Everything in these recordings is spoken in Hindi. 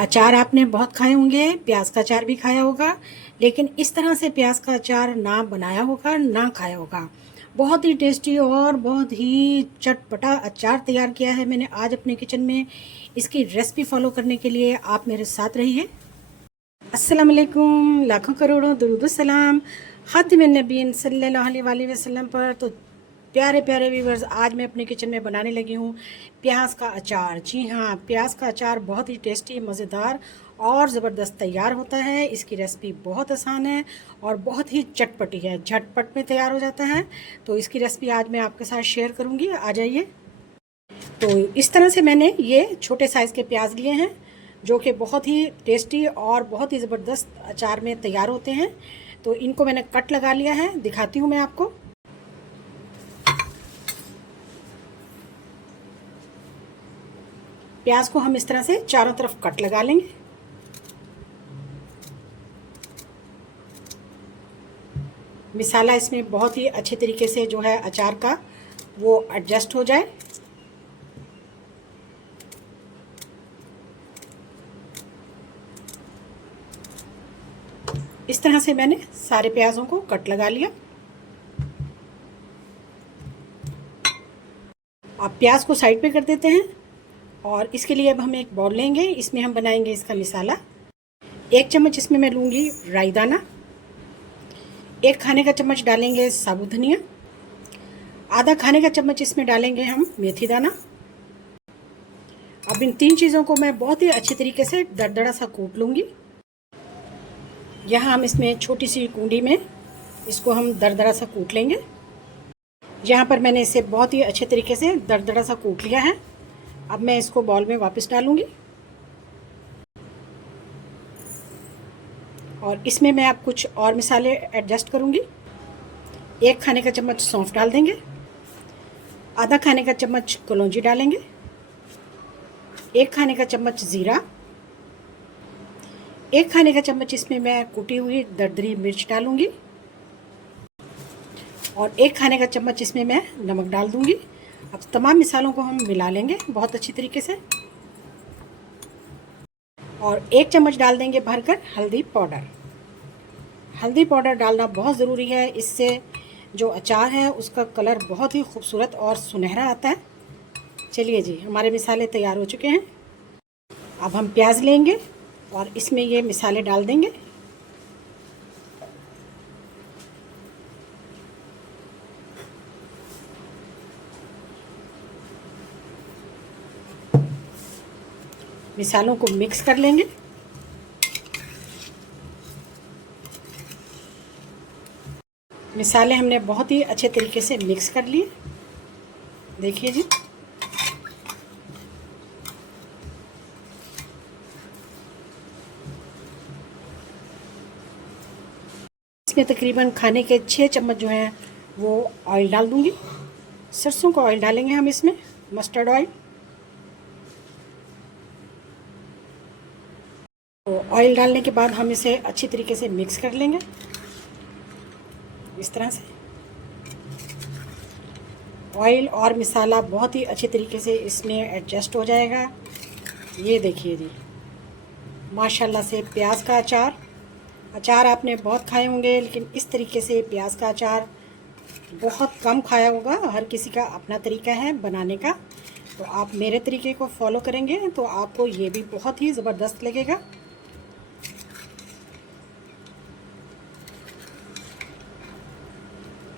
अचार आपने बहुत खाए होंगे, प्याज का अचार भी खाया होगा, लेकिन इस तरह से प्याज का अचार ना बनाया होगा ना खाया होगा। बहुत ही टेस्टी और बहुत ही चटपटा अचार तैयार किया है मैंने आज अपने किचन में। इसकी रेसिपी फॉलो करने के लिए आप मेरे साथ रहिए। अस्सलाम वालेकुम, लाखों करोड़ों दुरूद सलाम खातिमुन नबीय्यीन सल्लल्लाहु अलैहि वसल्लम पर। तो प्यारे प्यारे व्यूवर्स, आज मैं अपने किचन में बनाने लगी हूँ प्याज का अचार। जी हाँ, प्याज का अचार बहुत ही टेस्टी, मज़ेदार और ज़बरदस्त तैयार होता है। इसकी रेसिपी बहुत आसान है और बहुत ही चटपटी है, झटपट में तैयार हो जाता है। तो इसकी रेसिपी आज मैं आपके साथ शेयर करूँगी, आ जाइए। तो इस तरह से मैंने ये छोटे साइज़ के प्याज लिए हैं, जो कि बहुत ही टेस्टी और बहुत ही ज़बरदस्त अचार में तैयार होते हैं। तो इनको मैंने कट लगा लिया है, दिखाती हूँ मैं आपको। प्याज को हम इस तरह से चारों तरफ कट लगा लेंगे। मिसाला इसमें बहुत ही अच्छे तरीके से जो है अचार का वो एडजस्ट हो जाए। इस तरह से मैंने सारे प्याजों को कट लगा लिया। आप प्याज को साइड पे कर देते हैं और इसके लिए अब हम एक बाउल लेंगे। इसमें हम बनाएंगे इसका मिसाला। 1 चम्मच इसमें मैं लूँगी राई दाना, 1 खाने का चम्मच डालेंगे साबुत धनिया, आधा खाने का चम्मच इसमें डालेंगे हम मेथी दाना। अब इन 3 चीज़ों को मैं बहुत ही अच्छी तरीके से दरदरा सा कूट लूँगी। यहाँ हम इसमें छोटी सी कूंडी में इसको हम दरदरा सा कूट लेंगे। यहाँ पर मैंने इसे बहुत ही अच्छे तरीके से दरदरा सा कूट लिया है। अब मैं इसको बाउल में वापस डालूँगी और इसमें मैं अब कुछ और मिसाले एडजस्ट करूँगी। 1 खाने का चम्मच सौंफ डाल देंगे, आधा खाने का चम्मच कलौंजी डालेंगे, 1 खाने का चम्मच ज़ीरा, 1 खाने का चम्मच इसमें मैं कुटी हुई दरदरी मिर्च डालूँगी और 1 खाने का चम्मच इसमें मैं नमक डाल दूँगी। अब तमाम मिसालों को हम मिला लेंगे बहुत अच्छी तरीके से और 1 चम्मच डाल देंगे भरकर हल्दी पाउडर। हल्दी पाउडर डालना बहुत ज़रूरी है, इससे जो अचार है उसका कलर बहुत ही खूबसूरत और सुनहरा आता है। चलिए जी, हमारे मिसाले तैयार हो चुके हैं। अब हम प्याज लेंगे और इसमें ये मिसाले डाल देंगे। मिसालों को मिक्स कर लेंगे। मिसाले हमने बहुत ही अच्छे तरीके से मिक्स कर लिए, देखिए जी। इसमें तकरीबन खाने के 6 चम्मच जो हैं वो ऑयल डाल दूंगी। सरसों का ऑयल डालेंगे हम इसमें, मस्टर्ड ऑयल। तो ऑयल डालने के बाद हम इसे अच्छी तरीके से मिक्स कर लेंगे इस तरह से। ऑयल और मिसाला बहुत ही अच्छे तरीके से इसमें एडजस्ट हो जाएगा। ये देखिए जी, माशाल्लाह से प्याज का अचार आपने बहुत खाए होंगे, लेकिन इस तरीके से प्याज का अचार बहुत कम खाया होगा। हर किसी का अपना तरीका है बनाने का। तो आप मेरे तरीके को फॉलो करेंगे तो आपको ये भी बहुत ही ज़बरदस्त लगेगा।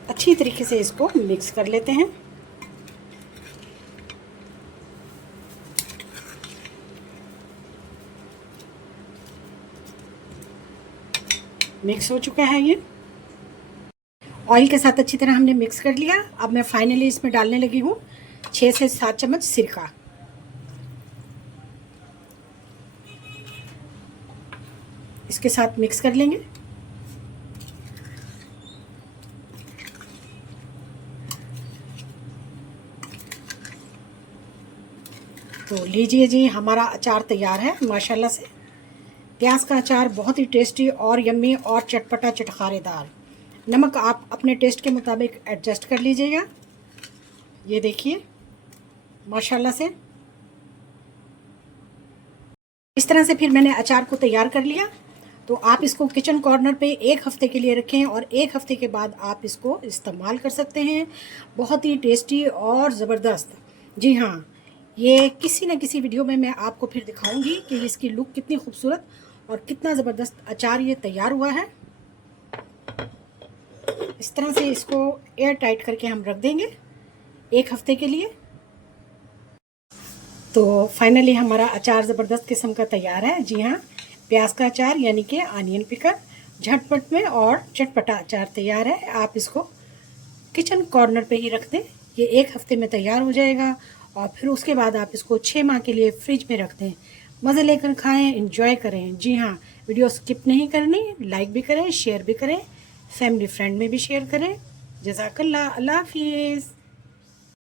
अच्छी तरीके से इसको मिक्स कर लेते हैं। मिक्स हो चुका है ये, ऑयल के साथ अच्छी तरह हमने मिक्स कर लिया। अब मैं फाइनली इसमें डालने लगी हूँ 6 से 7 चम्मच सिरका। इसके साथ मिक्स कर लेंगे। तो लीजिए जी, हमारा अचार तैयार है माशाल्लाह से। प्याज का अचार बहुत ही टेस्टी और यम्मी और चटपटा चटखारेदार। नमक आप अपने टेस्ट के मुताबिक एडजस्ट कर लीजिएगा। ये देखिए माशाल्लाह से। इस तरह से फिर मैंने अचार को तैयार कर लिया। तो आप इसको किचन कॉर्नर पे 1 हफ़्ते के लिए रखें और 1 हफ़्ते के बाद आप इसको इस्तेमाल कर सकते हैं। बहुत ही टेस्टी और ज़बरदस्त। जी हाँ, ये किसी न किसी वीडियो में मैं आपको फिर दिखाऊंगी कि इसकी लुक कितनी खूबसूरत और कितना ज़बरदस्त अचार ये तैयार हुआ है। इस तरह से इसको एयर टाइट करके हम रख देंगे 1 हफ़्ते के लिए। तो फाइनली हमारा अचार ज़बरदस्त किस्म का तैयार है। जी हाँ, प्याज का अचार यानी कि आनियन पिकल झटपट में और चटपटा अचार तैयार है। आप इसको किचन कॉर्नर पे ही रख दें, ये 1 हफ़्ते में तैयार हो जाएगा और फिर उसके बाद आप इसको 6 माह के लिए फ्रिज में रख दें। मज़े लेकर खाएं, एंजॉय करें। जी हाँ, वीडियो स्किप नहीं करनी, लाइक भी करें, शेयर भी करें, फैमिली फ्रेंड में भी शेयर करें। जज़ाकल्लाह, अल्लाह हाफिज़।